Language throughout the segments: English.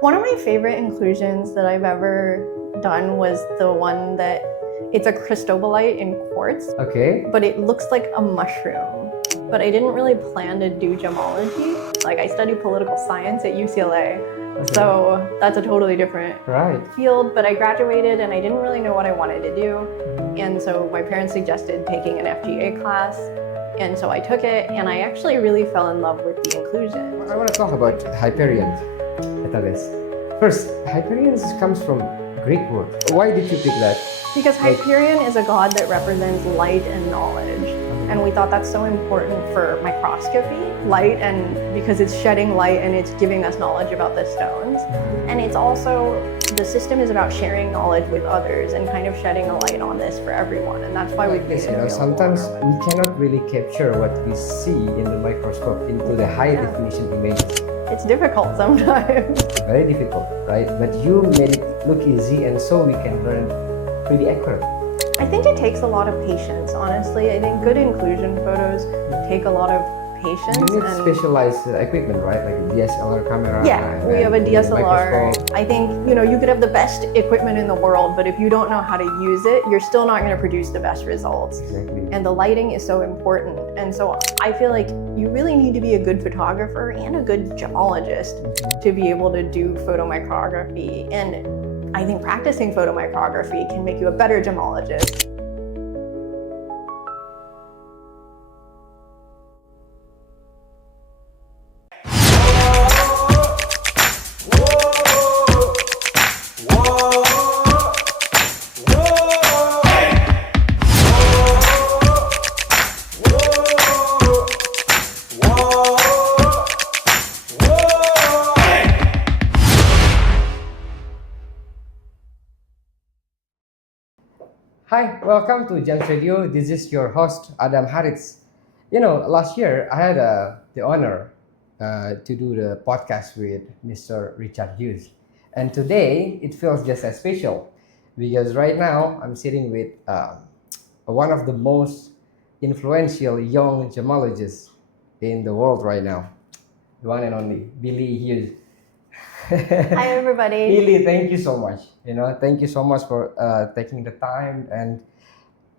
One of my favorite inclusions that I've ever done was the one that it's a cristobalite in quartz, Okay. but it looks like a mushroom. But I didn't really plan to do gemology. Like, I studied political science at UCLA, so that's a totally different field. But I graduated and I didn't really know what I wanted to do. And so my parents suggested taking an FGA class. And so I took it, and I actually really fell in love with the inclusion. I want to talk about Hyperion. First, Hyperion comes from Greek word. Why did you pick that? Because Hyperion is a god that represents light and knowledge. And we thought that's so important for microscopy, light, and because it's shedding light and it's giving us knowledge about the stones. And it's also, the system is about sharing knowledge with others and kind of shedding a light on this for everyone. And that's why we this, sometimes we cannot really capture what we see in the microscope into the high definition images. It's difficult sometimes. Very difficult, right? But you made it look easy, and so we can learn pretty accurate. I think it takes a lot of patience, honestly. I think good inclusion photos take a lot of patience. You need specialized equipment, right? Like a DSLR camera. Yeah, we have a DSLR. I think, you could have the best equipment in the world, but if you don't know how to use it, you're still not going to produce the best results. Exactly. And the lighting is so important. And so I feel like you really need to be a good photographer and a good gemologist to be able to do photomicrography. And I think practicing photomicrography can make you a better gemologist. Hi, welcome to Gems Radio. This is your host, Adam Harits. Last year I had the honor to do the podcast with Mr. Richard Hughes. And today it feels just as special because right now I'm sitting with one of the most influential young gemologists in the world right now, the one and only Billie Hughes. Hi, everybody. Billie, thank you so much. Thank you so much for taking the time, and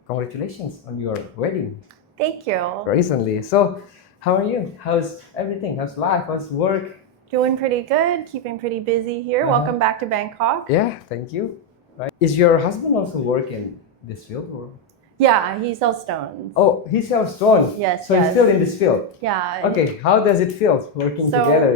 congratulations on your wedding. Thank you. Recently. So, how are you? How's everything? How's life? How's work? Doing pretty good. Keeping pretty busy here. Welcome back to Bangkok. Yeah, thank you. Right. Is your husband also work in this field, or? Yeah, he sells stones. Oh, he sells stones. Yes. So he's still in this field. Yeah. Okay, how does it feel working together?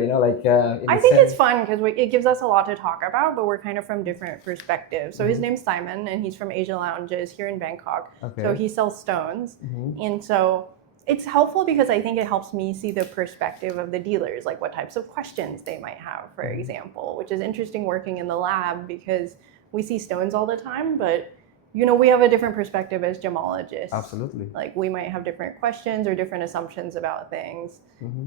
I think it's fun because it gives us a lot to talk about, but we're kind of from different perspectives. So his name's Simon, and he's from Asia Lounges here in Bangkok. Okay. So he sells stones, and so it's helpful because I think it helps me see the perspective of the dealers, like what types of questions they might have, for example, which is interesting working in the lab because we see stones all the time, but we have a different perspective as gemologists. Absolutely. Like, we might have different questions or different assumptions about things.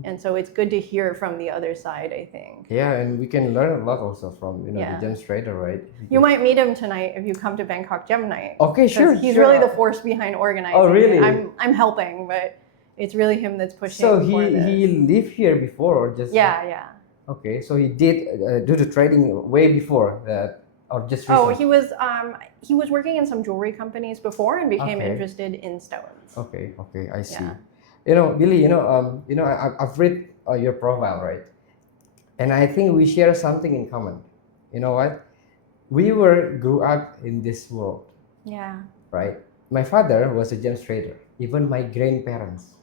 And so it's good to hear from the other side, I think. Yeah, and we can learn a lot also from, the gemstrader, right? You might meet him tonight if you come to Bangkok Gem Night. Okay, sure. He's really the force behind organizing. Oh, really? I'm helping, but it's really him that's pushing. So he lived here before, or just? Yeah. Okay, so he did do the trading way before that. Or just recently? Oh, he was working in some jewelry companies before and became interested in stones. Okay, I see. Yeah. Billie, I've read your profile, right? And I think we share something in common. You know what? We grew up in this world. Yeah. Right? My father was a gems trader. Even my grandparents,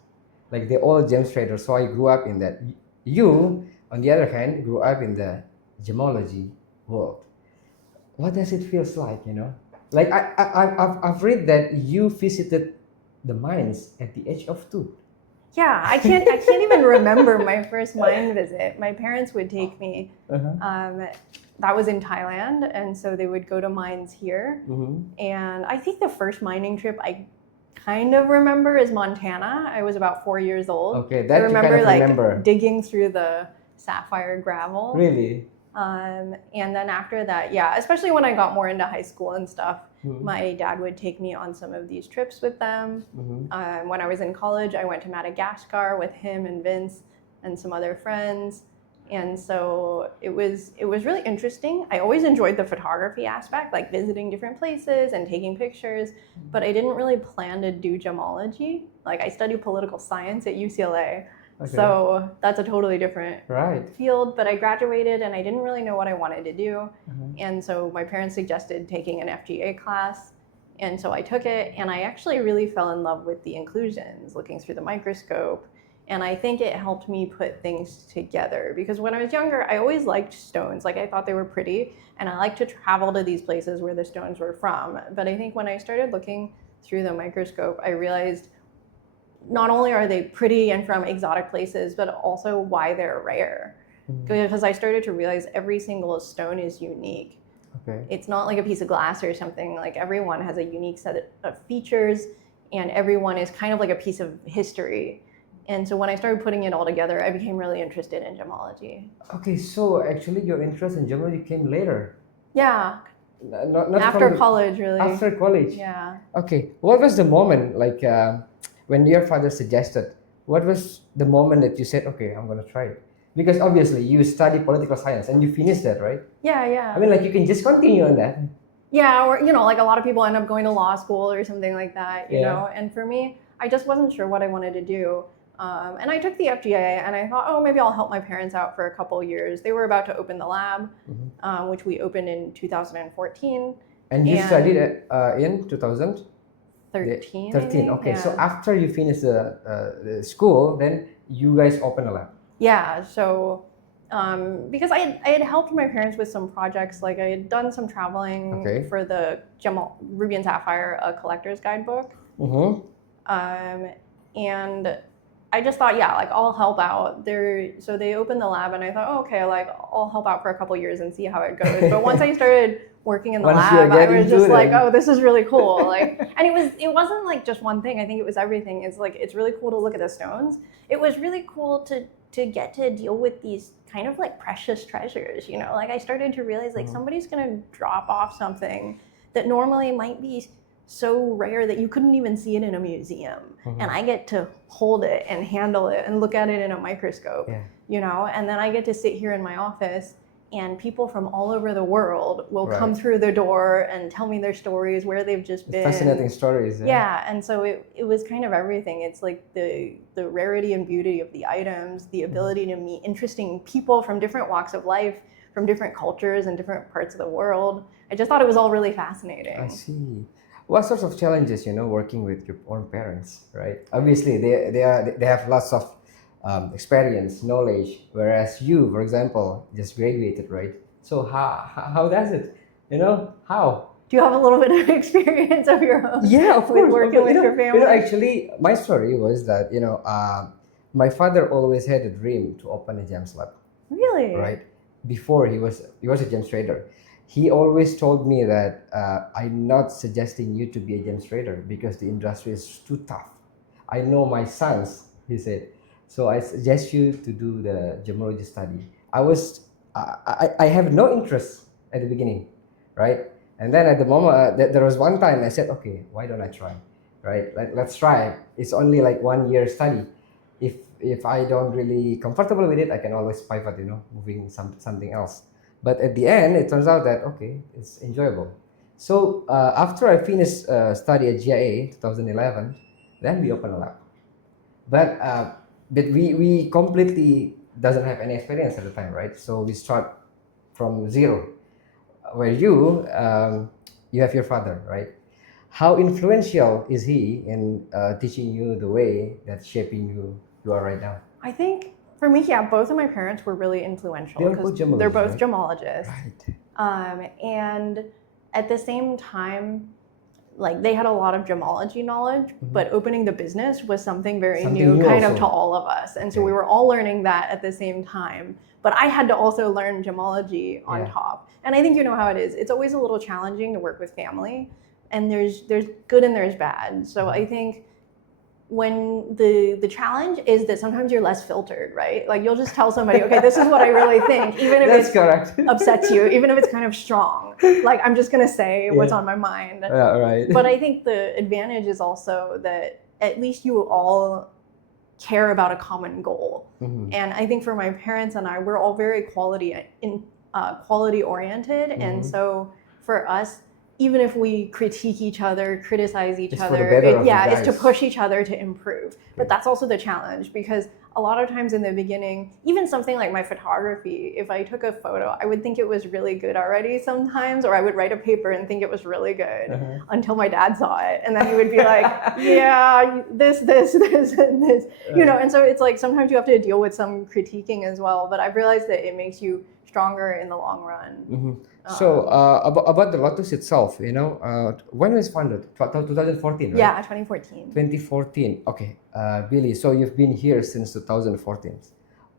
like they're all gems traders. So I grew up in that. You, on the other hand, grew up in the gemology world. What does it feel like, Like I've read that you visited the mines at the age of 2. Yeah, I can't even remember my first mine visit. My parents would take me. That was in Thailand, and so they would go to mines here. And I think the first mining trip I kind of remember is Montana. I was about 4 years old. Okay, that I remember digging through the sapphire gravel. Really? And then after that, especially when I got more into high school and stuff, my dad would take me on some of these trips with them. When I was in college, I went to Madagascar with him and Vince and some other friends. And so it was really interesting. I always enjoyed the photography aspect, like visiting different places and taking pictures, but I didn't really plan to do gemology. Like I studied political science at UCLA. Okay. So that's a totally different field, but I graduated and I didn't really know what I wanted to do. And so my parents suggested taking an FGA class. And so I took it and I actually really fell in love with the inclusions, looking through the microscope. And I think it helped me put things together because when I was younger, I always liked stones. Like I thought they were pretty and I liked to travel to these places where the stones were from. But I think when I started looking through the microscope, I realized not only are they pretty and from exotic places, but also why they're rare. Because I started to realize every single stone is unique. Okay. It's not like a piece of glass or something. Like everyone has a unique set of features and everyone is kind of like a piece of history. And so when I started putting it all together, I became really interested in gemology. Okay, so actually your interest in gemology came later. Yeah. Not after college, really. After college? Yeah. Okay. What was the moment, like when your father suggested, what was the moment that you said, okay, I'm going to try it? Because obviously you study political science and you finished that, right? Yeah, yeah. I mean, like you can just continue on that. Yeah, or, you know, like a lot of people end up going to law school or something like that, you know? And for me, I just wasn't sure what I wanted to do. And I took the FGA and I thought, oh, maybe I'll help my parents out for a couple of years. They were about to open the lab, which we opened in 2014. And you studied in 2013? 13, okay. Yeah. So after you finished the school, then you guys opened a lab. Yeah, so because I had helped my parents with some projects, like I had done some traveling for the Ruby and Sapphire, a collector's guidebook. And I just thought, yeah, like I'll help out there. So they opened the lab and I thought, oh, okay, like I'll help out for a couple years and see how it goes. But once I started working in the lab, I was just like, oh, this is really cool. Like, and it wasn't like just one thing. I think it was everything. It's like, it's really cool to look at the stones. It was really cool to get to deal with these kind of like precious treasures, you know, like I started to realize like somebody's going to drop off something that normally might be so rare that you couldn't even see it in a museum. And I get to hold it and handle it and look at it in a microscope, you know, and then I get to sit here in my office and people from all over the world will come through the door and tell me their stories, where they've just been. Fascinating stories. Yeah, and so it was kind of everything. It's like the rarity and beauty of the items, the ability to meet interesting people from different walks of life, from different cultures and different parts of the world. I just thought it was all really fascinating. I see. What sorts of challenges, you know, working with your own parents, right? Obviously, they have lots of experience, knowledge, whereas you, for example, just graduated, right? So how does it, you know, how? Do you have a little bit of experience of your own? Yeah, of course. Working with your family? You know, actually, my story was that, you know, my father always had a dream to open a gems lab. Really? Right. Before he was a gems trader. He always told me that I'm not suggesting you to be a gems trader because the industry is too tough. I know my sons, he said. So I suggest you to do the gemology study. I have no interest at the beginning, right? And then at the moment, there was one time I said, okay, why don't I try, right? Let's try. It's only like 1 year study. If I don't really comfortable with it, I can always pivot, you know, moving something else. But at the end, it turns out that, okay, it's enjoyable. So after I finished study at GIA 2011, then we opened a lab. But we completely doesn't have any experience at the time, right? So we start from zero. Where you have your father, right? How influential is he in teaching you the way that's shaping you are right now? I think for me, yeah, both of my parents were really influential because they're both gemologists. Right. And at the same time, like they had a lot of gemology knowledge, but opening the business was something new kind of to all of us. And so we were all learning that at the same time. But I had to also learn gemology on top. And I think you know how it is. It's always a little challenging to work with family. And there's good and there's bad. So I think when the challenge is that sometimes you're less filtered, right? Like you'll just tell somebody, okay, this is what I really think, even if it upsets you, even if it's kind of strong. Like I'm just gonna say what's on my mind. Yeah, right. But I think the advantage is also that at least you all care about a common goal. And I think for my parents and I, we're all very quality oriented, and so for us, even if we critique each other, criticize each other, it's to push each other to improve. But that's also the challenge, because a lot of times in the beginning, even something like my photography, if I took a photo, I would think it was really good already sometimes, or I would write a paper and think it was really good until my dad saw it. And then he would be like, yeah, this, and this. And so it's like sometimes you have to deal with some critiquing as well. But I've realized that it makes you stronger in the long run. So about the Lotus itself, when was it founded? 2014, right? Yeah, 2014. 2014. Okay, Billie. So you've been here since 2014.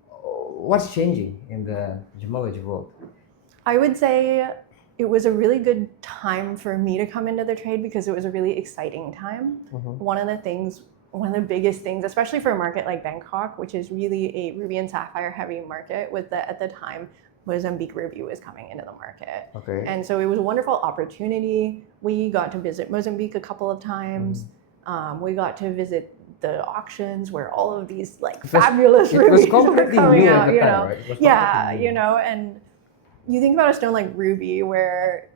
What's changing in the gemology world? I would say it was a really good time for me to come into the trade because it was a really exciting time. One of the biggest things, especially for a market like Bangkok, which is really a ruby and sapphire heavy market, was that at the time Mozambique ruby was coming into the market. Okay. And so it was a wonderful opportunity. We got to visit Mozambique a couple of times. We got to visit the auctions where all of these fabulous rubies were coming out. Right? And you think about a stone like ruby, where,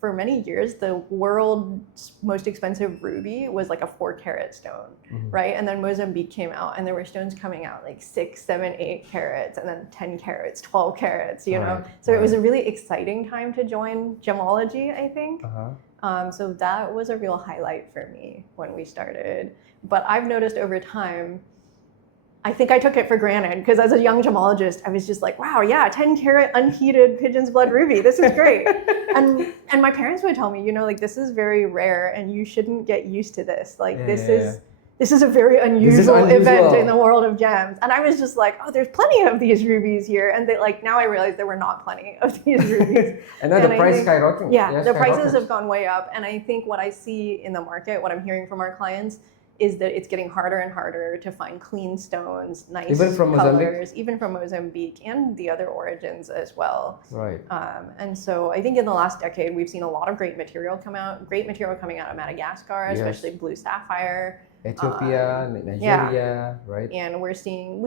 for many years, the world's most expensive ruby was like a 4-carat stone, right? And then Mozambique came out, and there were stones coming out like 6, 7, 8 carats, and then 10 carats, 12 carats, So it was a really exciting time to join gemology, I think. So that was a real highlight for me when we started. But I've noticed over time, I think I took it for granted, because as a young gemologist, I was just like, wow, yeah, 10-carat unheated pigeon's blood ruby. This is great. and my parents would tell me, this is very rare and you shouldn't get used to this. This is a very unusual event in the world of gems. And I was just like, oh, there's plenty of these rubies here. And now I realize there were not plenty of these rubies. And now the price skyrocketing. Yeah, the prices have gone way up. And I think what I see in the market, what I'm hearing from our clients, is that it's getting harder and harder to find clean stones, nice colors, even from Mozambique and the other origins as well. Right. And so I think in the last decade, we've seen a lot of great material coming out of Madagascar, especially blue sapphire. Ethiopia, Nigeria, right? And we're seeing,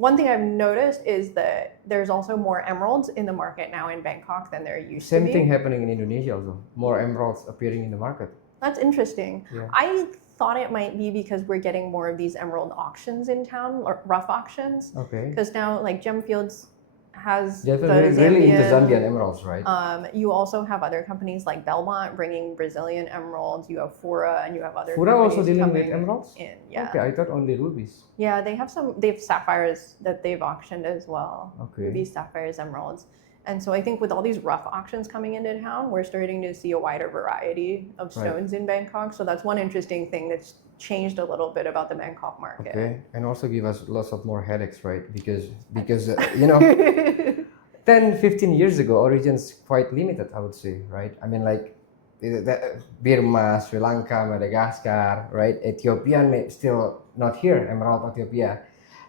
one thing I've noticed is that there's also more emeralds in the market now in Bangkok than there used to be. Same thing happening in Indonesia also. More emeralds appearing in the market. That's interesting. Yeah. I thought it might be because we're getting more of these emerald auctions in town, or rough auctions. Okay. Because now, Gemfields has really into Zambian emeralds, right? You also have other companies like Belmont bringing Brazilian emeralds. You have Fura, and you have other. Fura also dealing with emeralds? Yeah. Okay, I thought only rubies. Yeah, they have sapphires that they've auctioned as well. Okay. Rubies, sapphires, emeralds. And so I think with all these rough auctions coming into town, we're starting to see a wider variety of stones in Bangkok. So that's one interesting thing that's changed a little bit about the Bangkok market. Okay, and also give us lots of more headaches, right? Because 10, 15 years ago, origins quite limited, I would say, right? I mean, Burma, Sri Lanka, Madagascar, right? Ethiopian still not here, Emerald Ethiopia.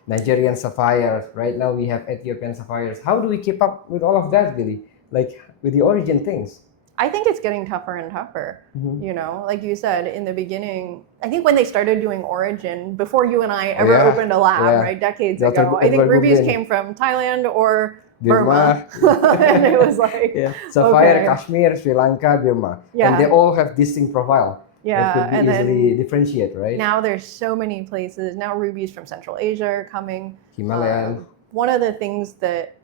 Nigerian sapphires. Right now we have Ethiopian sapphires. How do we keep up with all of that, Billie? With the origin things? I think it's getting tougher and tougher. Like you said in the beginning, I think when they started doing origin, before you and I ever opened a lab, right, decades ago, I think rubies came from Thailand or Burma. And it was Sapphire, Kashmir, Sri Lanka, Burma. And they all have distinct profile. Yeah, and easily differentiate, right? Now there's so many places. Now rubies from Central Asia are coming. Himalayan. One of the things that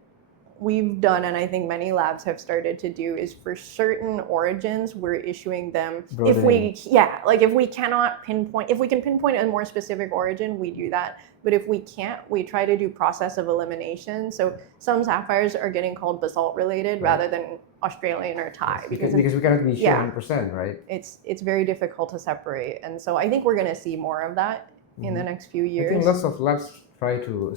we've done, and I think many labs have started to do, is for certain origins, we're issuing them. If we cannot pinpoint, if we can pinpoint a more specific origin, we do that. But if we can't, we try to do process of elimination. So some sapphires are getting called basalt related rather than Australian or Thai. Because we cannot be sure 100%, right? It's very difficult to separate. And so I think we're going to see more of that in the next few years. I think lots of labs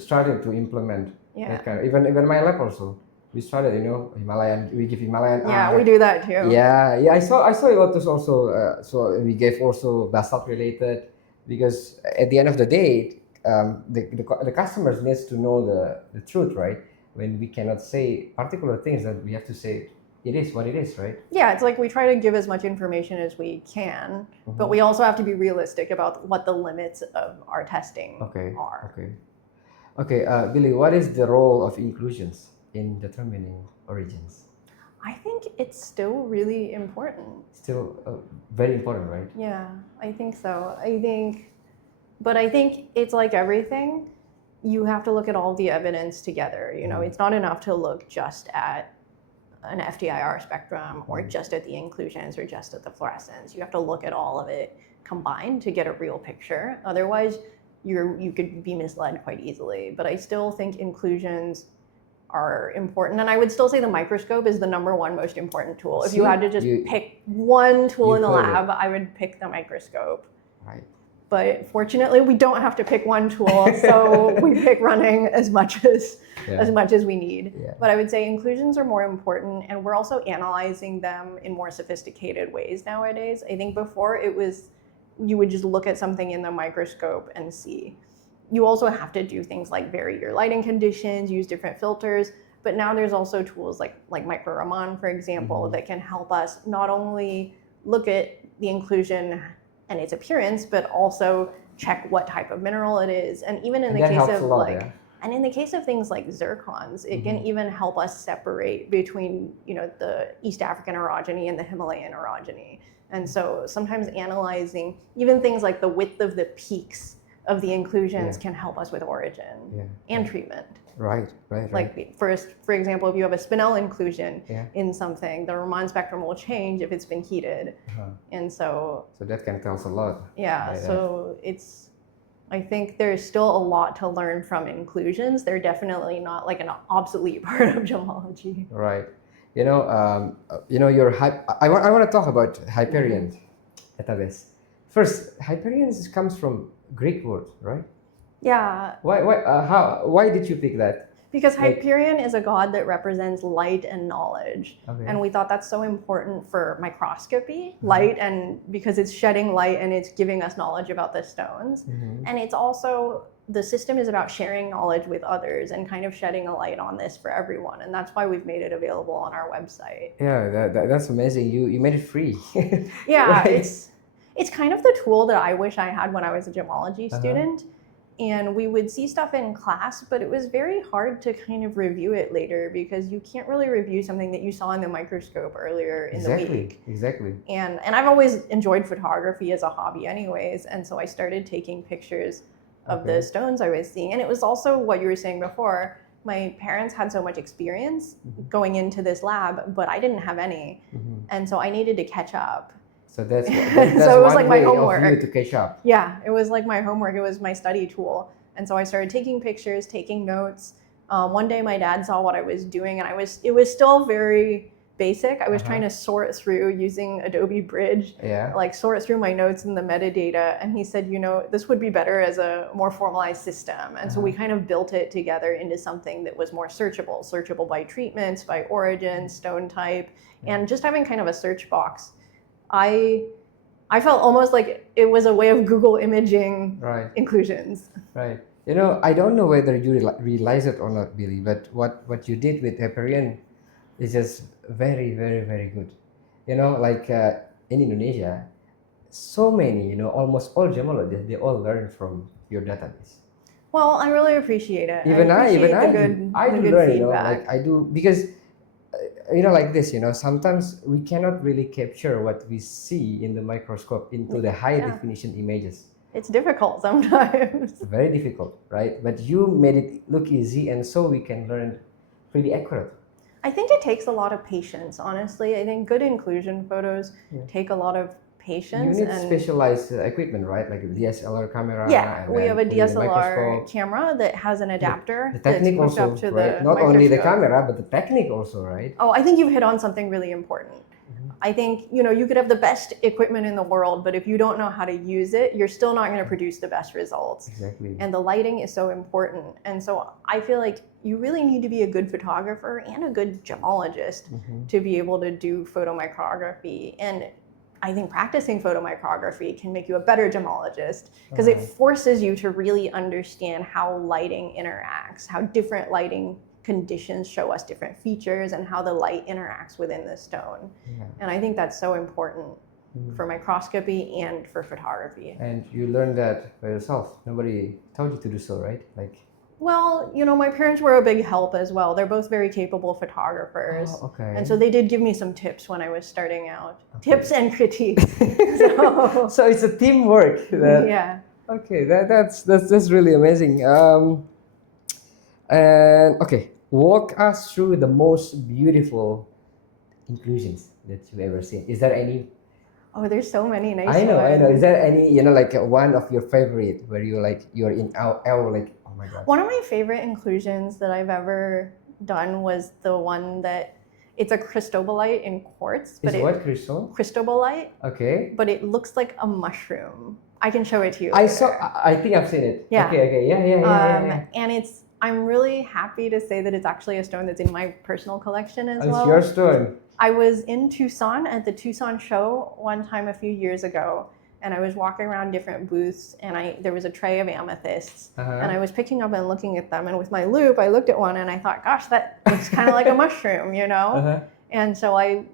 started to implement that kind of, even my lab also. We started, Himalayan, we give Himalayan. Yeah, we do that too. Yeah, I saw a Lotus also, so we gave also basalt related, because at the end of the day, the customers needs to know the truth, right? When we cannot say particular things, that we have to say it is what it is, right? Yeah, it's like we try to give as much information as we can, but we also have to be realistic about what the limits of our testing are. Okay, Billy, what is the role of inclusions in determining origins? I think it's still really important. Still very important, right? Yeah, I think so. But I think it's like everything. You have to look at all the evidence together. It's not enough to look just at an FTIR spectrum or just at the inclusions or just at the fluorescence. You have to look at all of it combined to get a real picture. Otherwise, you could be misled quite easily. But I still think inclusions are important. And I would still say the microscope is the #1 most important tool. If you had to just pick one tool in the lab, I would pick the microscope. Right. But fortunately, we don't have to pick one tool, so we pick running as much as we need. Yeah. But I would say inclusions are more important, and we're also analyzing them in more sophisticated ways nowadays. I think before it was you would just look at something in the microscope and see. You also have to do things like vary your lighting conditions, use different filters. But now there's also tools like Micro Raman, for example, that can help us not only look at the inclusion and its appearance, but also check what type of mineral it is. And even in the case of and in the case of things like zircons, it can even help us separate between the East African orogeny and the Himalayan orogeny. And so sometimes analyzing even things like the width of the peaks of the inclusions can help us with origin and treatment. Right. Like for example, if you have a spinel inclusion in something, the Raman spectrum will change if it's been heated. And so that can tell us a lot. Yeah, so I think there's still a lot to learn from inclusions. They're definitely not like an obsolete part of gemology. Right. I want to talk about Hyperion database. First, Hyperion comes from Greek word, right? Yeah. Why did you pick that? Because Hyperion is a god that represents light and knowledge. And we thought that's so important for microscopy, light, and because it's shedding light and it's giving us knowledge about the stones. And it's also, the system is about sharing knowledge with others and kind of shedding a light on this for everyone. And that's why we've made it available on our website. Yeah, that's amazing. You made it free. Yeah, it's kind of the tool that I wish I had when I was a gemology student. And we would see stuff in class, but it was very hard to kind of review it later because you can't really review something that you saw in the microscope earlier in the week. Exactly. And I've always enjoyed photography as a hobby anyways, and so I started taking pictures of the stones I was seeing. And it was also what you were saying before, my parents had so much experience going into this lab, but I didn't have any. And so I needed to catch up. So that's so it was like my homework. Of you to catch up. Yeah, it was like my homework. It was my study tool. And so I started taking pictures, taking notes. One day my dad saw what I was doing, and it was still very basic. I was trying to sort through using Adobe Bridge, like sort through my notes and the metadata. And he said, this would be better as a more formalized system. And so we kind of built it together into something that was more searchable by treatments, by origin, stone type, and just having kind of a search box. I felt almost like it was a way of Google imaging inclusions. Right. I don't know whether you realize it or not, Billy, but what you did with Hyperion is just very, very, very good. In Indonesia, so many, almost all gemologists, they all learn from your database. Well, I really appreciate it. I do learn, feedback. I do, because like this, sometimes we cannot really capture what we see in the microscope into the high definition images. It's difficult sometimes. It's very difficult, right? But you made it look easy, and so we can learn pretty accurate. I think it takes a lot of patience, honestly. I think good inclusion photos take a lot of patience. You need specialized equipment, right? Like a DSLR camera. Yeah, we have a DSLR camera that has an adapter. The technique that's also, up to right? Not only the camera, but the technique also, right? Oh, I think you've hit on something really important. I think, you could have the best equipment in the world, but if you don't know how to use it, you're still not going to produce the best results. Exactly. And the lighting is so important. And so I feel like you really need to be a good photographer and a good gemologist to be able to do photomicrography. And I think practicing photomicrography can make you a better gemologist because it forces you to really understand how lighting interacts, how different lighting conditions show us different features and how the light interacts within the stone. Yeah. And I think that's so important for microscopy and for photography. And you learned that by yourself. Nobody told you to do so, right? Like. Well, my parents were a big help as well. They're both very capable photographers. Oh, okay. And so they did give me some tips when I was starting out. Okay. Tips and critiques. So it's a teamwork. Yeah. Okay, that's really amazing. And okay, walk us through the most beautiful inclusions that you've ever seen. Is there any? Oh, there's so many nice I know. ones. Is there any, like one of your favorite where you're in awe, like, oh my God. One of my favorite inclusions that I've ever done was the one that it's a cristobalite in quartz. But what crystal? Cristobalite. Okay. But it looks like a mushroom. I can show it to you. I think I've seen it. Yeah. Okay. Yeah. And I'm really happy to say that it's actually a stone that's in my personal collection as well. It's your stone. I was in Tucson at the Tucson show one time a few years ago, and I was walking around different booths, and there was a tray of amethysts, and I was picking up and looking at them, and with my loupe, I looked at one and I thought, gosh, that looks kind of like a mushroom, And so I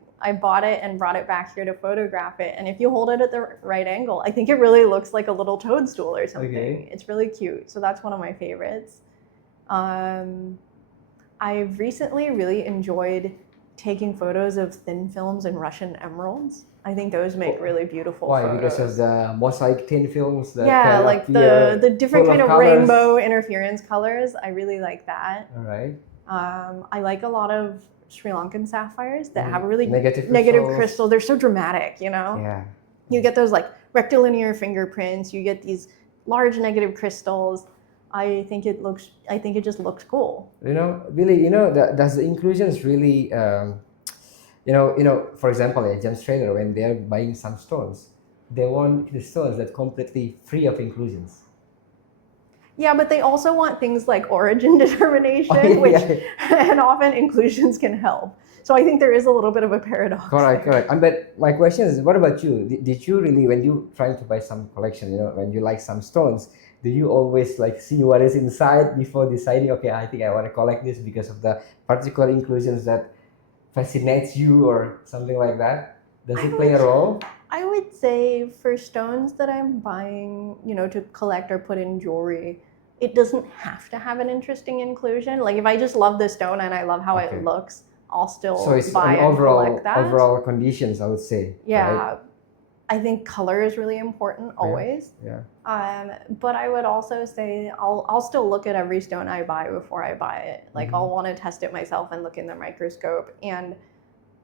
bought it and brought it back here to photograph it, and if you hold it at the right angle, I think it really looks like a little toadstool or something. Okay. It's really cute, so that's one of my favorites. I've recently really enjoyed taking photos of thin films and Russian emeralds. I think those make really beautiful photos. Why? Because of the mosaic thin films that like the different kind of rainbow interference colors. I really like that. All right. I like a lot of Sri Lankan sapphires that have a really negative crystal. They're so dramatic, Yeah. You get those like rectilinear fingerprints. You get these large negative crystals. I think it just looks cool. Billy, does the inclusions really, for example, a gems trader, when they're buying some stones, they want the stones that completely free of inclusions. Yeah, but they also want things like origin determination, and often inclusions can help. So I think there is a little bit of a paradox. Correct. But my question is, what about you? Did you really, when you trying to buy some collection, when you like some stones, do you always see what is inside before deciding, okay, I think I want to collect this because of the particular inclusions that fascinates you or something like that? Does it play a role? I would say for stones that I'm buying, to collect or put in jewelry, it doesn't have to have an interesting inclusion. Like if I just love the stone and I love how it looks, I'll still buy and collect that. Overall conditions, I would say. Yeah. Right? I think color is really important always. Yeah. But I would also say I'll still look at every stone I buy before I buy it. Like I'll want to test it myself and look in the microscope. And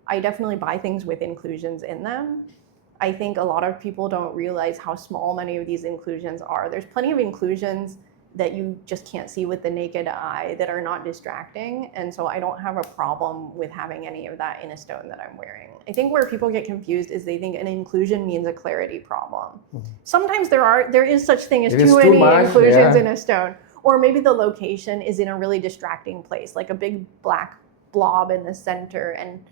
I definitely buy things with inclusions in them. I think a lot of people don't realize how small many of these inclusions are. There's plenty of inclusions that you just can't see with the naked eye that are not distracting. And so I don't have a problem with having any of that in a stone that I'm wearing. I think where people get confused is they think an inclusion means a clarity problem. Sometimes there is such thing as too many inclusions in a stone. Or maybe the location is in a really distracting place, like a big black blob in the center, and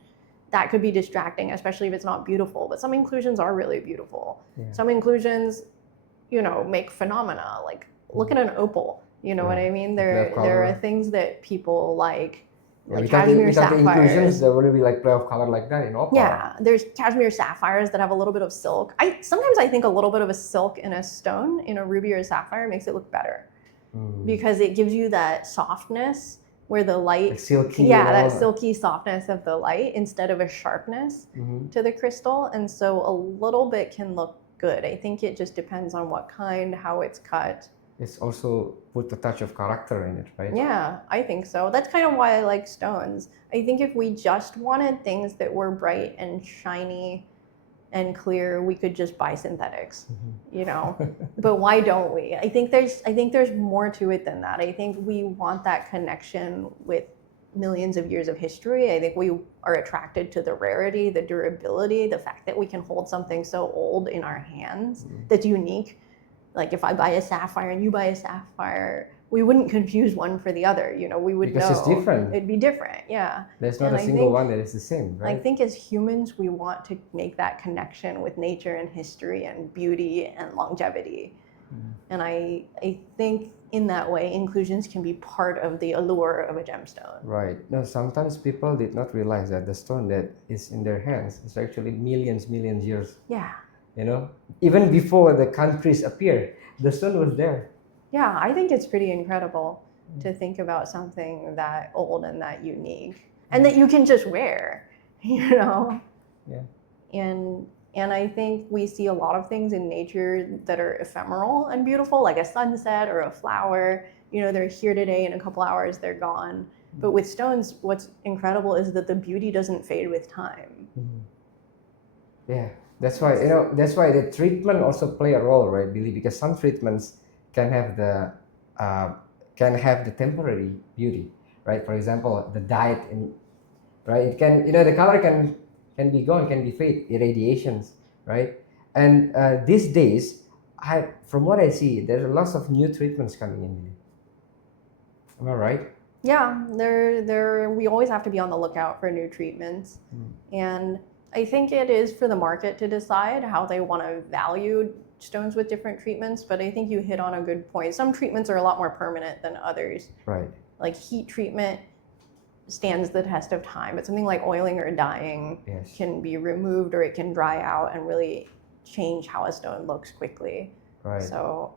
that could be distracting, especially if it's not beautiful. But some inclusions are really beautiful. Yeah. Some inclusions, make phenomena, like look at an opal, you know what I mean? There are things that people like cashmere sapphires. Inclusions, there would be play of color like that in opal. Yeah, there's cashmere sapphires that have a little bit of silk. Sometimes I think a little bit of a silk in a stone, in a ruby or a sapphire, makes it look better because it gives you that softness where the light, that silky softness of the light instead of a sharpness to the crystal, and so a little bit can look good. I think it just depends on what kind, how it's cut. It's also put a touch of character in it, right? Yeah, I think so. That's kind of why I like stones. I think if we just wanted things that were bright and shiny and clear, we could just buy synthetics, But why don't we? I think there's more to it than that. I think we want that connection with millions of years of history. I think we are attracted to the rarity, the durability, the fact that we can hold something so old in our hands that's unique. Like if I buy a sapphire and you buy a sapphire, we wouldn't confuse one for the other. We would because know. It's different. It'd be different, yeah. There's not a single one that is the same, right? I think as humans, we want to make that connection with nature and history and beauty and longevity. And I think in that way, inclusions can be part of the allure of a gemstone. Right. No, sometimes people did not realize that the stone that is in their hands is actually millions years. Yeah. You know, even before the countries appeared, the stone was there. Yeah, I think it's pretty incredible to think about something that old and that unique, and that you can just wear, you know? Yeah. And I think we see a lot of things in nature that are ephemeral and beautiful, like a sunset or a flower. You know, they're here today, in a couple hours they're gone. But with stones, what's incredible is that the beauty doesn't fade with time. Yeah, that's why, you know, that's why the treatment also play a role, right, Billy? Because some treatments can have the temporary beauty, right? For example, the diet right? It can, you know, the color can be gone, can be fade, irradiations, right? And these days, from what I see, there's lots of new treatments coming in. Am I right? Yeah, we always have to be on the lookout for new treatments. And I think it is for the market to decide how they want to value stones with different treatments, but I think you hit on a good point. Some treatments are a lot more permanent than others. Right. Like heat treatment stands the test of time, but something like oiling or dyeing can be removed, or it can dry out and really change how a stone looks quickly. Right. So,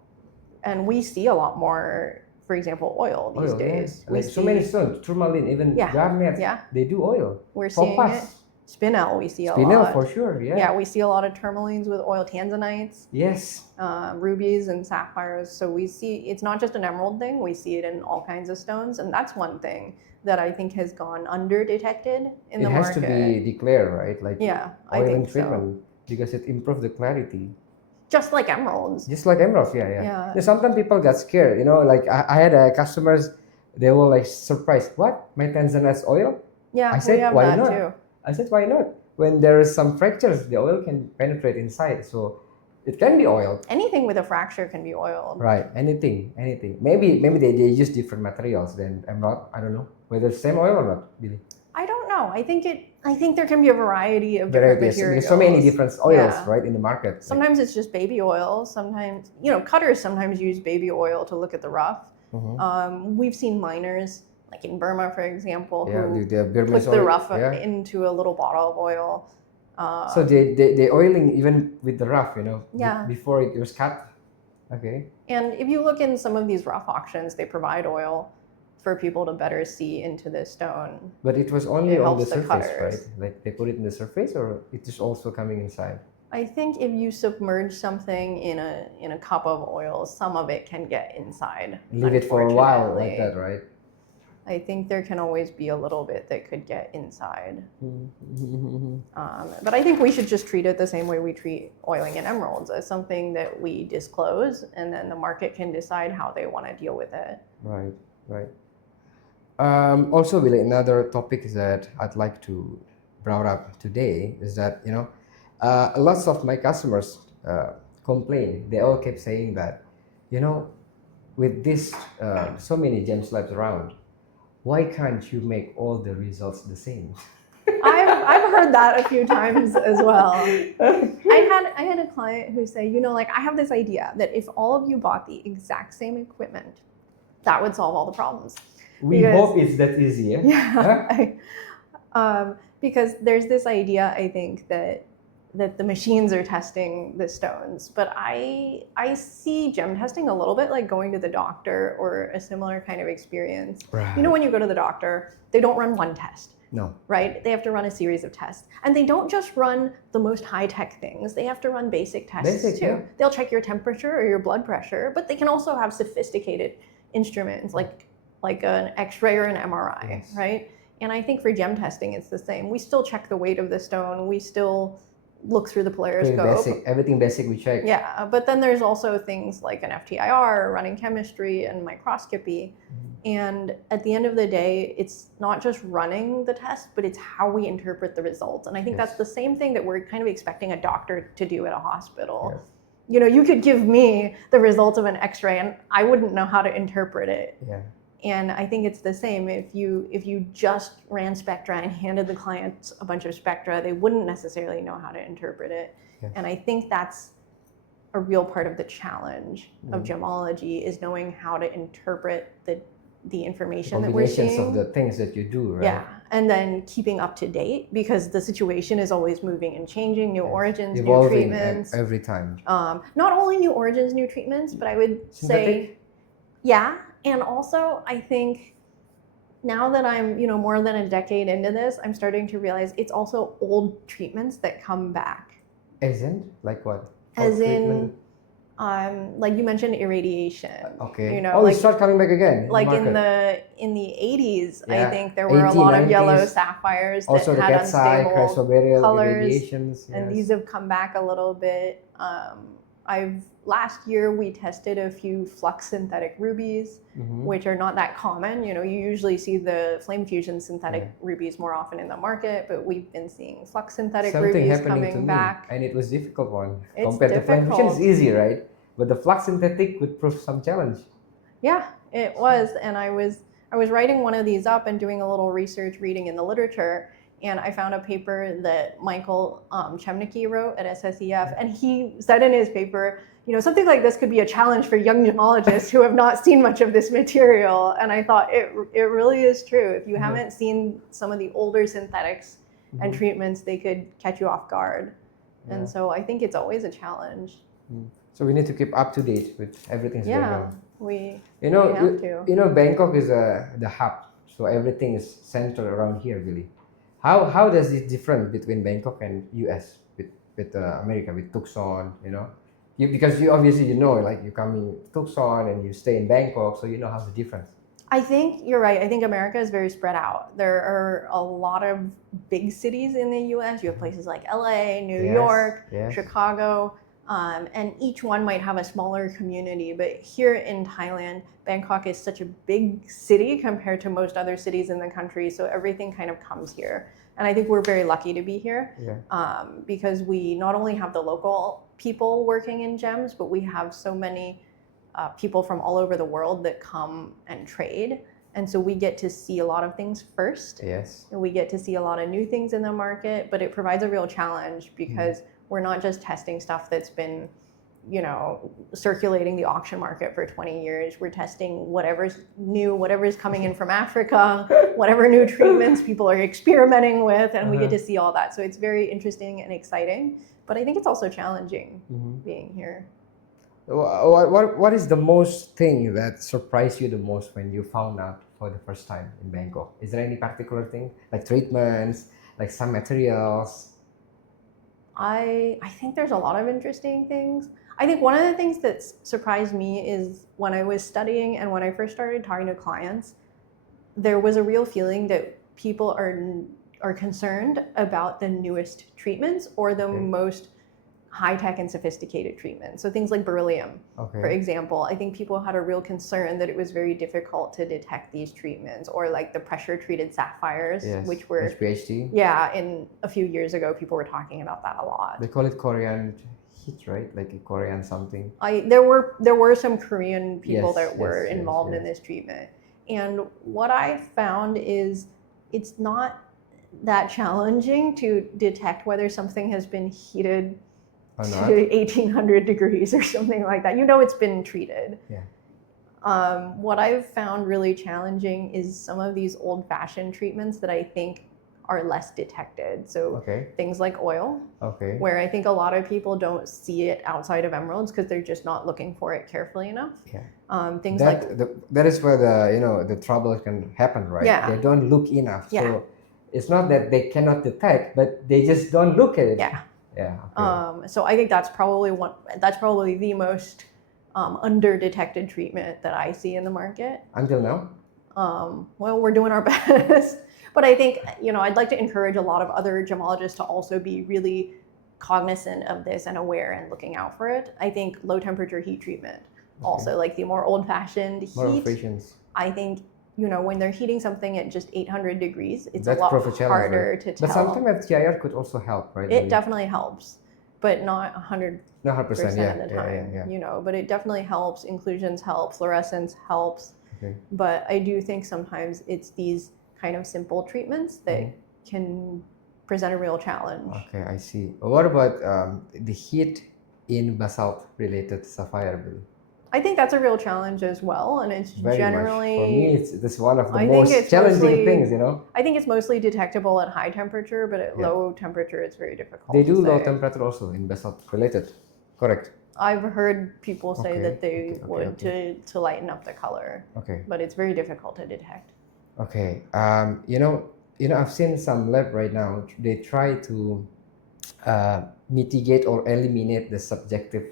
and we see a lot more, for example, oil these days. Yeah. Like so many stones, tourmaline, even garnet, they do oil. We're seeing it. Spinel, we see a lot. Spinel for sure, yeah. Yeah, we see a lot of tourmalines with oil, tanzanites. Yes. Rubies and sapphires. So we see, it's not just an emerald thing, we see it in all kinds of stones. And that's one thing that I think has gone under-detected in the market. It has to be declared, right? Like I think treatment, because it improves the clarity. Just like emeralds. Just like emeralds, yeah. Sometimes people got scared, you know, like I had customers, they were like surprised. What? My tanzanite oil? Yeah, I said, we have why that not? too. I said, why not? When there is some fractures, the oil can penetrate inside. So it can be oiled. Anything with a fracture can be oiled. Right, anything. Maybe they use different materials than emerald. I don't know whether it's same oil or not, Billy. I don't know. I think there can be a variety of different materials. There's so many different oils, right, in the market. Sometimes it's just baby oil. Sometimes, you know, cutters sometimes use baby oil to look at the rough. We've seen miners, like in Burma, for example, who put the rough into a little bottle of oil. So they oiling even with the rough, you know, before it was cut. Okay. And if you look in some of these rough auctions, they provide oil for people to better see into the stone. But it was only on the surface, right? Like they put it in the surface, or it is also coming inside? I think if you submerge something in a cup of oil, some of it can get inside. Leave it for a while like that, right? I think there can always be a little bit that could get inside. But I think we should just treat it the same way we treat oiling in emeralds, as something that we disclose, and then the market can decide how they want to deal with it. Right. Also, Billy, another topic that I'd like to bring up today is that, you know, lots of my customers complain. They all kept saying that, you know, with this so many gem slabs around, why can't you make all the results the same? I've heard that a few times as well. I had a client who said, you know, like, I have this idea that if all of you bought the exact same equipment, that would solve all the problems. We hope it's that easy. Because there's this idea, I think, that the machines are testing the stones, but I see gem testing a little bit like going to the doctor or a similar kind of experience. Right. You know, when you go to the doctor, they don't run one test. No. Right? They have to run a series of tests. And they don't just run the most high-tech things. They have to run basic tests too. Yeah. They'll check your temperature or your blood pressure, but they can also have sophisticated instruments like an X-ray or an MRI, right? And I think for gem testing, it's the same. We still check the weight of the stone. We still look through the polariscope. Everything basic we check. Yeah, but then there's also things like an FTIR, running chemistry, and microscopy. And at the end of the day, it's not just running the test, but it's how we interpret the results. And I think that's the same thing that we're kind of expecting a doctor to do at a hospital. Yes. You know, you could give me the results of an X-ray and I wouldn't know how to interpret it. Yeah. And I think it's the same. If you just ran spectra and handed the clients a bunch of spectra, they wouldn't necessarily know how to interpret it. Yes. And I think that's a real part of the challenge of gemology is knowing how to interpret the information that we're seeing. Combinations of the things that you do, right? Yeah, and then keeping up to date because the situation is always moving and changing, new origins, Evolving new treatments. every time. Not only new origins, new treatments, but I would say, yeah, and also I think now that I'm, more than a decade into this, I'm starting to realize it's also old treatments that come back. Like what? As in, like you mentioned, irradiation. Okay. Like, it start coming back again. Like in the 80s, I think there were 80s, a lot of 90s, yellow sapphires that also had unstable colors, irradiations, and these have come back a little bit. Last year we tested a few flux synthetic rubies, which are not that common. You usually see the flame fusion synthetic rubies more often in the market, but we've been seeing flux synthetic rubies coming back. And it was a difficult one compared to flame fusion. It's easy, right? But the flux synthetic would prove some challenge. Yeah, it was, and I was writing one of these up and doing a little research, reading in the literature. And I found a paper that Michael Chemnicki wrote at SSEF, and he said in his paper, something like this could be a challenge for young gemologists who have not seen much of this material. And I thought it really is true. If you haven't seen some of the older synthetics and treatments, they could catch you off guard. And so I think it's always a challenge. So we need to keep up to date with everything going on. We have to. Bangkok is the hub, so everything is centered around here, really. How does it different between Bangkok and US with America, with Tucson, because you obviously like you come in Tucson and you stay in Bangkok, so how's the difference. I think you're right. I think America is very spread out. There are a lot of big cities in the US. You have places like LA, New York, Chicago, and each one might have a smaller community. But here in Thailand, Bangkok is such a big city compared to most other cities in the country. So everything kind of comes here. And I think we're very lucky to be here because we not only have the local people working in gems, but we have so many people from all over the world that come and trade. And so we get to see a lot of things first. Yes. And we get to see a lot of new things in the market, but it provides a real challenge because we're not just testing stuff that's been, circulating the auction market for 20 years. We're testing whatever's new, whatever's coming in from Africa, whatever new treatments people are experimenting with, and we get to see all that. So it's very interesting and exciting, but I think it's also challenging being here. What is the most thing that surprised you the most when you found out for the first time in Bangkok? Is there any particular thing, like treatments, like some materials? I think there's a lot of interesting things. I think one of the things that surprised me is when I was studying and when I first started talking to clients, there was a real feeling that people are concerned about the newest treatments or the most high-tech and sophisticated treatments. So things like beryllium, for example. I think people had a real concern that it was very difficult to detect these treatments, or like the pressure-treated sapphires, which were HPHT. Yeah, a few years ago, people were talking about that a lot. They call it Korean heat, right? Like a Korean something. There were some Korean people that were involved in this treatment, and what I found is it's not that challenging to detect whether something has been heated to 1800 degrees or something like that. It's been treated. What I've found really challenging is some of these old-fashioned treatments that I think are less detected. So things like oil, where I think a lot of people don't see it outside of emeralds because they're just not looking for it carefully enough. Things that is where the trouble can happen, right? They don't look enough. So it's not that they cannot detect, but they just don't look at it. So I think that's probably the most under-detected treatment that I see in the market. Until now? Well, we're doing our best. But I think, I'd like to encourage a lot of other gemologists to also be really cognizant of this and aware and looking out for it. I think low temperature heat treatment, also like the more old-fashioned heat. I think, when they're heating something at just 800 degrees, it's a lot harder to tell. But sometimes FTIR could also help, right? It definitely helps, but not 100% of the time. But it definitely helps. Inclusions help, fluorescence helps. But I do think sometimes it's these kind of simple treatments that can present a real challenge. Okay, I see. What about the heat in basalt related sapphire, Billy? I think that's a real challenge as well, and it's Very generally much. For me, it's one of the I think most it's challenging mostly- things, you know. I think it's mostly detectable at high temperature, but at Yeah. low temperature, it's very difficult. They to do low say. temperature also in basalt related, correct? I've heard people say Okay, that they okay, would to lighten up the color, Okay. but it's very difficult to detect. Okay. I've seen some lab right now. They try to mitigate or eliminate the subjective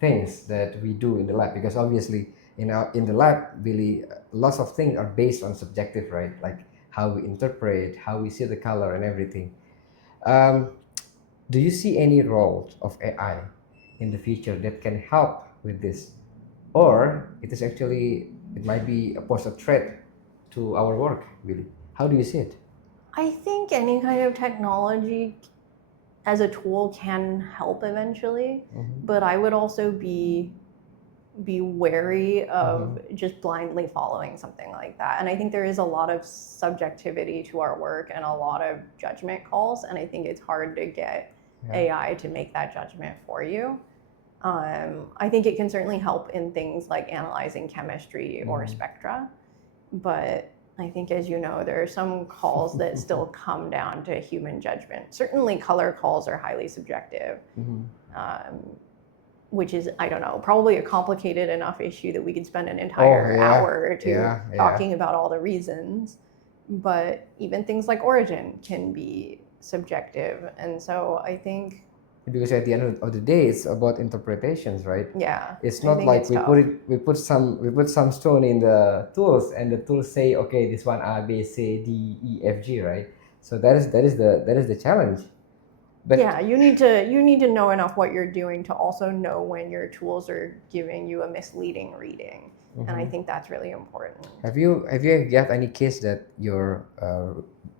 things that we do in the lab, because obviously in the lab, really, lots of things are based on subjective, right? Like how we interpret, how we see the color, and everything. Do you see any role of AI in the future that can help with this, or it might be a pose a threat to our work, really? How do you see it? I think any kind of technology as a tool can help eventually, but I would also be wary of just blindly following something like that. And I think there is a lot of subjectivity to our work and a lot of judgment calls, and I think it's hard to get AI to make that judgment for you. I think it can certainly help in things like analyzing chemistry or spectra, but I think, as you know, there are some calls that still come down to human judgment. Certainly color calls are highly subjective, which is, I don't know, probably a complicated enough issue that we could spend an entire hour or two talking about all the reasons. But even things like origin can be subjective. And so I think, because at the end of the day, it's about interpretations, right? yeah, It's not like we put some stone in the tools and the tools say, okay, this one A, B, C, D, E, F, G, right? So that is the challenge. But yeah, you need to know enough what you're doing to also know when your tools are giving you a misleading reading, and I think that's really important. Have you got any case that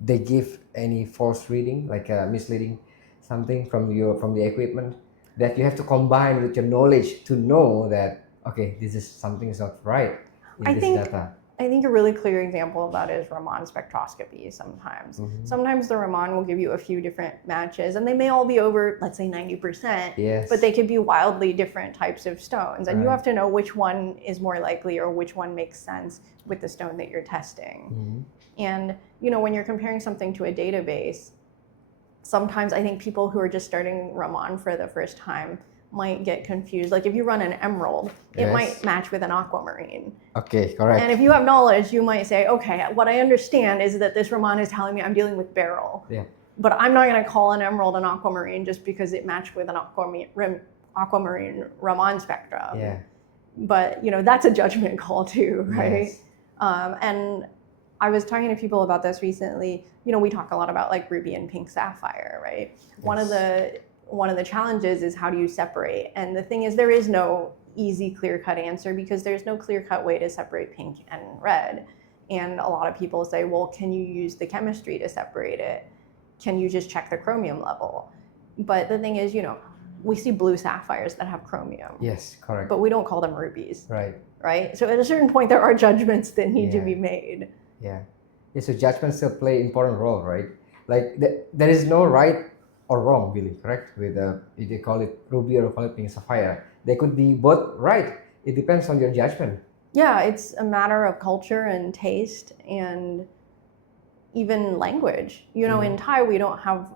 they give any false reading, like misleading something from the equipment, that you have to combine with your knowledge to know that, okay, something is not right in this data? I think a really clear example of that is Raman spectroscopy sometimes. Sometimes the Raman will give you a few different matches, and they may all be over, let's say, 90%, but they could be wildly different types of stones, and you have to know which one is more likely or which one makes sense with the stone that you're testing. And, when you're comparing something to a database, sometimes I think people who are just starting Raman for the first time might get confused. Like if you run an emerald, it might match with an aquamarine. Okay, correct. And if you have knowledge, you might say, okay, what I understand is that this Raman is telling me I'm dealing with beryl. Yeah. But I'm not going to call an emerald an aquamarine just because it matched with an aquamarine Raman spectrum. Yeah. But, that's a judgment call too, right? Yes. And I was talking to people about this recently. We talk a lot about like ruby and pink sapphire, right? Yes. One of the challenges is, how do you separate? And the thing is, there is no easy clear-cut answer, because there's no clear-cut way to separate pink and red. And a lot of people say, well, can you use the chemistry to separate it? Can you just check the chromium level? But the thing is, we see blue sapphires that have chromium. Yes, correct. But we don't call them rubies. Right. So at a certain point, there are judgments that need to be made. Yeah. So judgments still play an important role, right? Like there is no right or wrong, really, correct? With if they call it ruby or call it pink sapphire, they could be both right. It depends on your judgment. Yeah, it's a matter of culture and taste and even language. In Thai, we don't have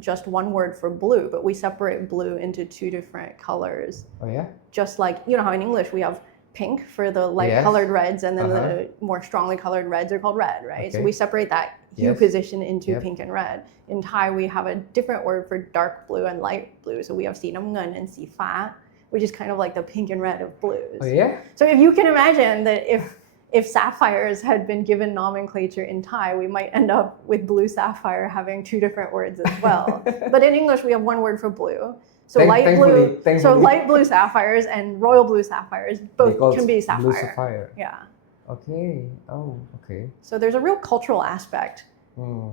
just one word for blue, but we separate blue into two different colors. Oh yeah? Just like, how in English we have pink for the light colored reds, and then the more strongly colored reds are called red, right? Okay. So we separate that hue position into pink and red. In Thai, we have a different word for dark blue and light blue. So we haveสีน้ำเงิน and สีฟ้า, which is kind of like the pink and red of blues. Oh yeah? So if you can imagine that if sapphires had been given nomenclature in Thai, we might end up with blue sapphire having two different words as well. But in English, we have one word for blue. So light blue sapphires and royal blue sapphires both can be sapphire. Blue sapphire. Yeah. Okay. Oh, okay. So there's a real cultural aspect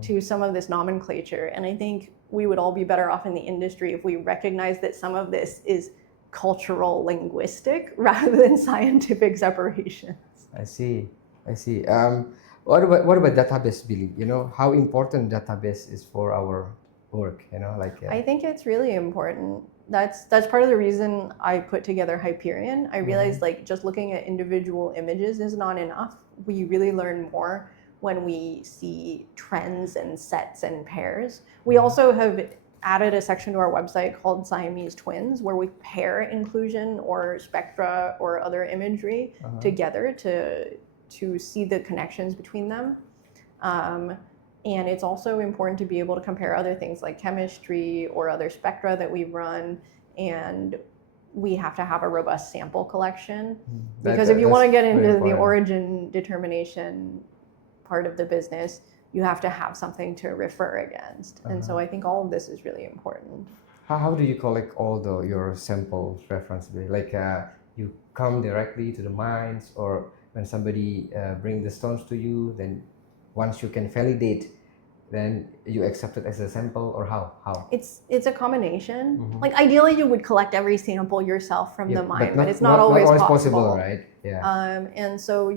to some of this nomenclature, and I think we would all be better off in the industry if we recognize that some of this is cultural linguistic rather than scientific separations. I see. What about database, Billy? How important database is for our work, I think it's really important. That's part of the reason I put together Hyperion. I realized like just looking at individual images is not enough. We really learn more when we see trends and sets and pairs. We also have added a section to our website called Siamese Twins, where we pair inclusion or spectra or other imagery together to see the connections between them. And it's also important to be able to compare other things like chemistry or other spectra that we run. And we have to have a robust sample collection. Because if you want to get into the origin determination part of the business, you have to have something to refer against. And so I think all of this is really important. How do you collect all your sample reference? Like you come directly to the mines, or when somebody bring the stones to you, then once you can validate, then you accept it as a sample, or how? It's a combination. Like ideally you would collect every sample yourself from the mine, but it's not always possible, right? Yeah. And so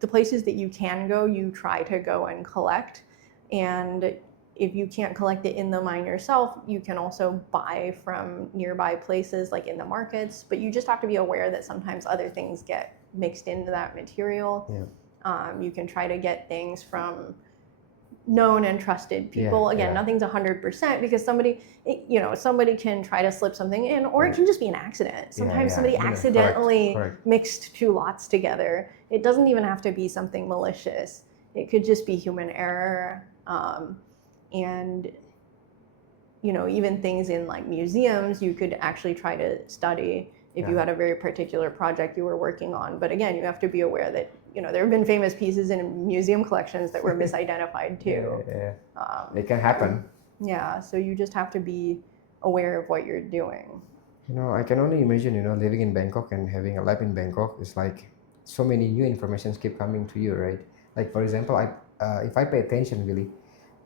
the places that you can go, you try to go and collect. And if you can't collect it in the mine yourself, you can also buy from nearby places like in the markets, but you just have to be aware that sometimes other things get mixed into that material. You can try to get things from known and trusted people. Again, nothing's 100% because somebody can try to slip something in, or it can just be an accident. Sometimes somebody accidentally mixed two lots together. It doesn't even have to be something malicious. It could just be human error. And even things in like museums, you could actually try to study if you had a very particular project you were working on. But again, you have to be aware that there have been famous pieces in museum collections that were misidentified too. It can happen. Yeah, so you just have to be aware of what you're doing. I can only imagine, living in Bangkok and having a lab in Bangkok is like so many new informations keep coming to you, right? Like for example, if I pay attention really,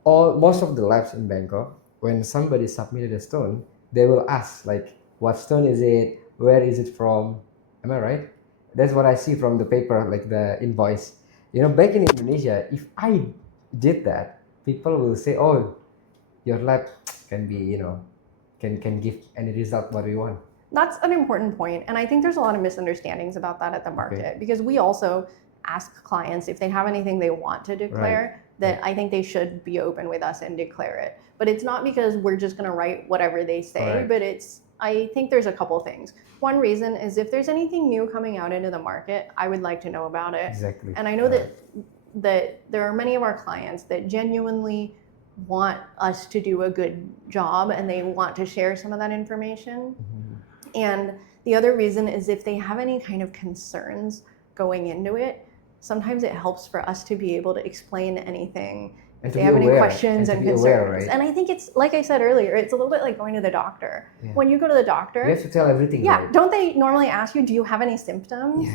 most of the labs in Bangkok, when somebody submitted a stone, they will ask like, what stone is it? Where is it from? Am I right? That's what I see from the paper, like the invoice. Back in Indonesia, if I did that, people will say, "Oh, your lab can be, can give any result what we want." That's an important point, and I think there's a lot of misunderstandings about that at the market because we also ask clients if they have anything they want to declare. That I think they should be open with us and declare it. But it's not because we're just going to write whatever they say, but I think there's a couple things. One reason is if there's anything new coming out into the market, I would like to know about it. Exactly. And I know that there are many of our clients that genuinely want us to do a good job and they want to share some of that information. And the other reason is if they have any kind of concerns going into it, sometimes it helps for us to be able to explain anything if they have any questions and concerns. Aware, right? And I think it's, like I said earlier, it's a little bit like going to the doctor. When you go to the doctor, you have to tell everything. Yeah, don't they normally ask you, do you have any symptoms?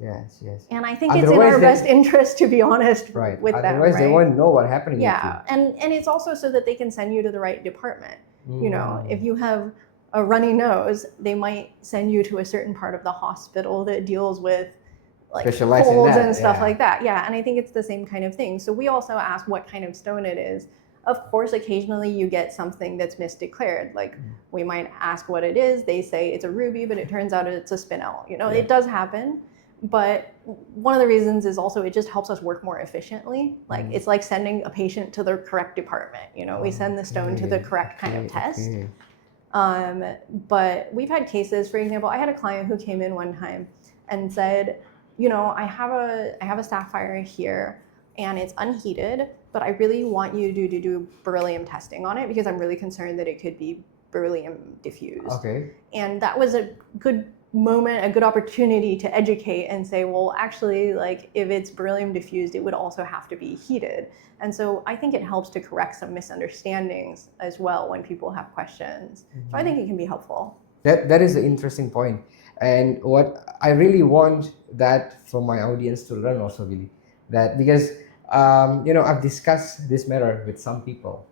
Yes. And I think it's in our best interest to be honest with them. Otherwise, they won't know what's happening. Yeah, and it's also so that they can send you to the right department. If you have a runny nose, they might send you to a certain part of the hospital that deals with like colds and stuff like that. Yeah, and I think it's the same kind of thing. So we also ask what kind of stone it is. Of course, occasionally you get something that's misdeclared. Like we might ask what it is. They say it's a ruby, but it turns out it's a spinel. It does happen. But one of the reasons is also it just helps us work more efficiently. Like it's like sending a patient to the correct department. We send the stone to the correct kind of test. But we've had cases, for example, I had a client who came in one time and said, I have a sapphire here and it's unheated, but I really want you to do beryllium testing on it because I'm really concerned that it could be beryllium diffused. Okay. And that was a good moment, a good opportunity to educate and say, well, actually, like if it's beryllium diffused, it would also have to be heated. And so I think it helps to correct some misunderstandings as well when people have questions. So I think it can be helpful. That is an interesting point. And what I really want that from my audience to learn also really, that because I've discussed this matter with some people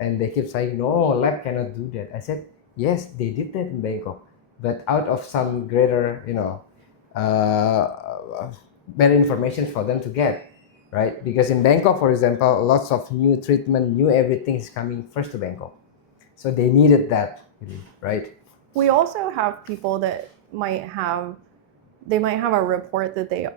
and they keep saying, no, lab cannot do that. I said, yes, they did that in Bangkok, but out of some greater, better information for them to get. right? Because in Bangkok, for example, lots of new treatment, new everything is coming first to Bangkok. So they needed that, right? We also have people that might have a report that they,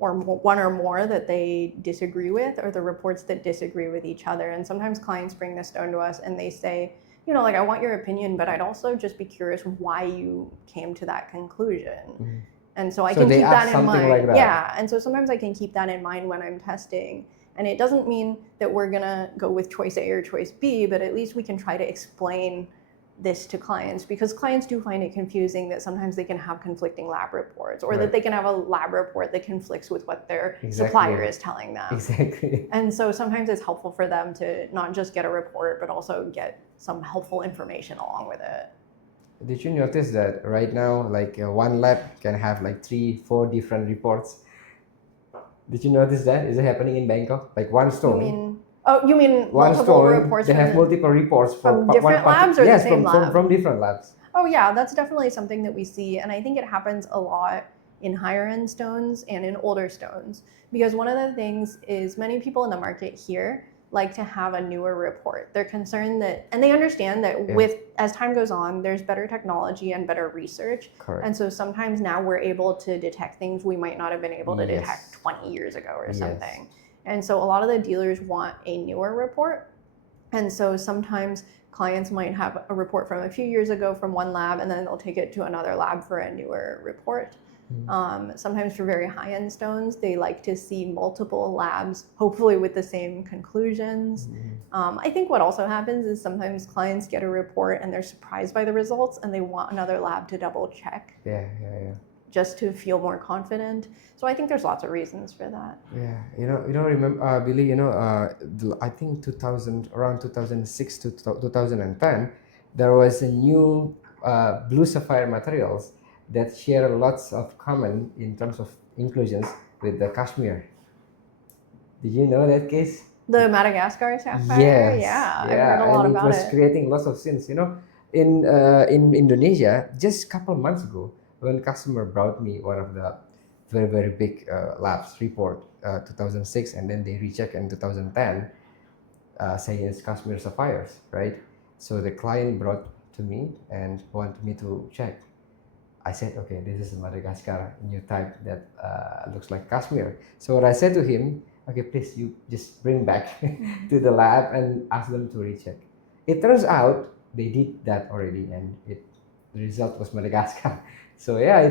or one or more that they disagree with, or the reports that disagree with each other. And sometimes clients bring the stone to us and they say, like, I want your opinion, but I'd also just be curious why you came to that conclusion. Mm-hmm. And so I can keep that in mind. Like that. Yeah. And so sometimes I can keep that in mind when I'm testing. And it doesn't mean that we're going to go with choice A or choice B, but at least we can try to explain this to clients, because clients do find it confusing that sometimes they can have conflicting lab reports, or that they can have a lab report that conflicts with what their supplier is telling them. Exactly. And so sometimes it's helpful for them to not just get a report, but also get some helpful information along with it. Did you notice that right now, like one lab can have like 3-4 different reports? Did you notice that? Is it happening in Bangkok? Like one stone. You mean one multiple stone, reports? They have multiple reports from different labs, or the same lab? From different labs. Oh yeah, that's definitely something that we see, and I think it happens a lot in higher end stones and in older stones, because one of the things is many people in the market here like to have a newer report. They're concerned that, and they understand that as time goes on, there's better technology and better research. Correct. And so sometimes now we're able to detect things we might not have been able to detect 20 years ago or something. And so a lot of the dealers want a newer report. And so sometimes clients might have a report from a few years ago from one lab, and then they'll take it to another lab for a newer report. Sometimes for very high-end stones, they like to see multiple labs, hopefully with the same conclusions. I think what also happens is sometimes clients get a report and they're surprised by the results, and they want another lab to double check. Yeah. Just to feel more confident. So I think there's lots of reasons for that. Yeah, remember, Billy, I think around 2006 to 2010, there was a new blue sapphire materials that share lots of common in terms of inclusions with the Kashmir. Did you know that case? The Madagascar sapphire? Yes. Yeah, I've heard a lot about it. It was creating lots of scenes. In Indonesia, just a couple of months ago, when customer brought me one of the very, very big labs report, 2006, and then they recheck in 2010, saying it's Kashmir sapphires, right? So the client brought to me and wanted me to check. I said, okay, this is a Madagascar new type that looks like Kashmir. So what I said to him, okay, please, you just bring back to the lab and ask them to recheck. It turns out they did that already, and the result was Madagascar. So yeah,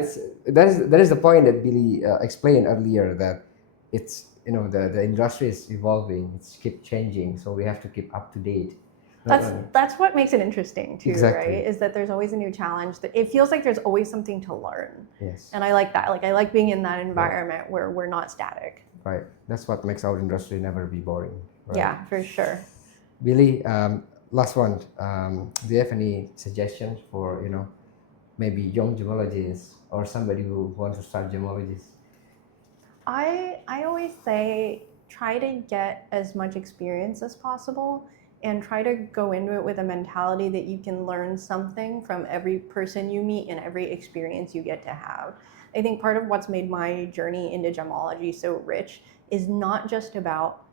that is the point that Billy explained earlier, that it's the industry is evolving, it's keep changing, so we have to keep up to date. That's what makes it interesting too, exactly. Right? Is that there's always a new challenge. That it feels like there's always something to learn. Yes. And I like that. Like I like being in that environment where we're not static. Right. That's what makes our industry never be boring. Right? Yeah, for sure. Billy, last one. Do you have any suggestions for maybe young gemologists or somebody who wants to start gemologists? I always say try to get as much experience as possible, and try to go into it with a mentality that you can learn something from every person you meet and every experience you get to have. I think part of what's made my journey into gemology so rich is not just about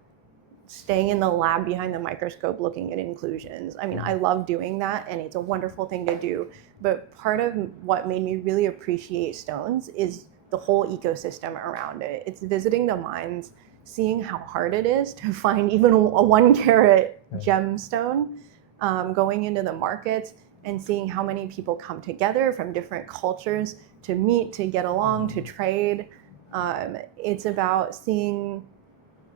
staying in the lab behind the microscope looking at inclusions. I mean, I love doing that and it's a wonderful thing to do, but part of what made me really appreciate stones is the whole ecosystem around it. It's visiting the mines, seeing how hard it is to find even a 1 carat gemstone, going into the markets and seeing how many people come together from different cultures to meet, to get along, to trade. It's about seeing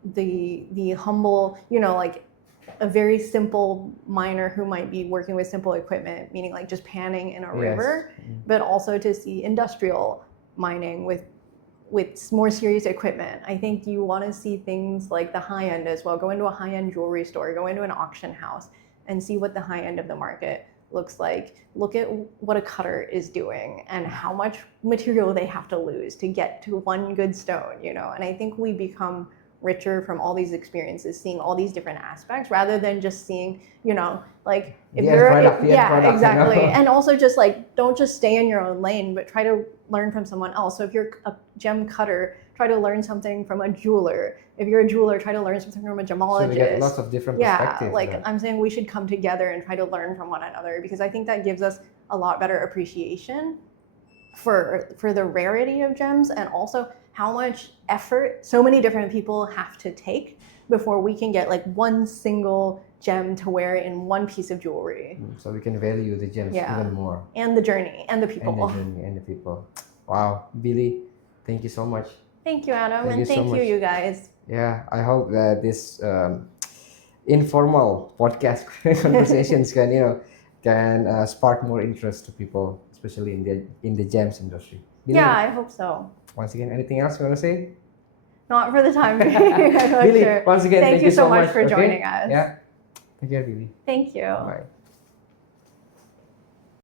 the humble, like a very simple miner who might be working with simple equipment, meaning like just panning in a river, but also to see industrial mining with more serious equipment. I think you want to see things like the high end as well. Go into a high-end jewelry store, go into an auction house and see what the high end of the market looks like. Look at what a cutter is doing and how much material they have to lose to get to one good stone, And I think we become richer from all these experiences, seeing all these different aspects rather than just seeing, like if exactly. And also just like, don't just stay in your own lane, but try to learn from someone else. So if you're a gem cutter, try try to learn something from a jeweler. If you're a jeweler, try to learn something from a gemologist. So we get lots of different perspectives. Like I'm saying we should come together and try to learn from one another, because I think that gives us a lot better appreciation for the rarity of gems, and also how much effort so many different people have to take before we can get like one single gem to wear in one piece of jewelry. So we can value the gems even more. And the journey and the people. And the people. Wow, Billie, thank you so much. Thank you, Adam, and thank you, you guys. Yeah, I hope that this informal podcast conversations can spark more interest to people, especially in the gems industry. Billie, yeah, I hope so. Once again, anything else you want to say? Not for the time being. I'm not Billie, sure. once again, thank you so much for okay? joining us. Yeah. Take care, Billie. Thank you. Bye.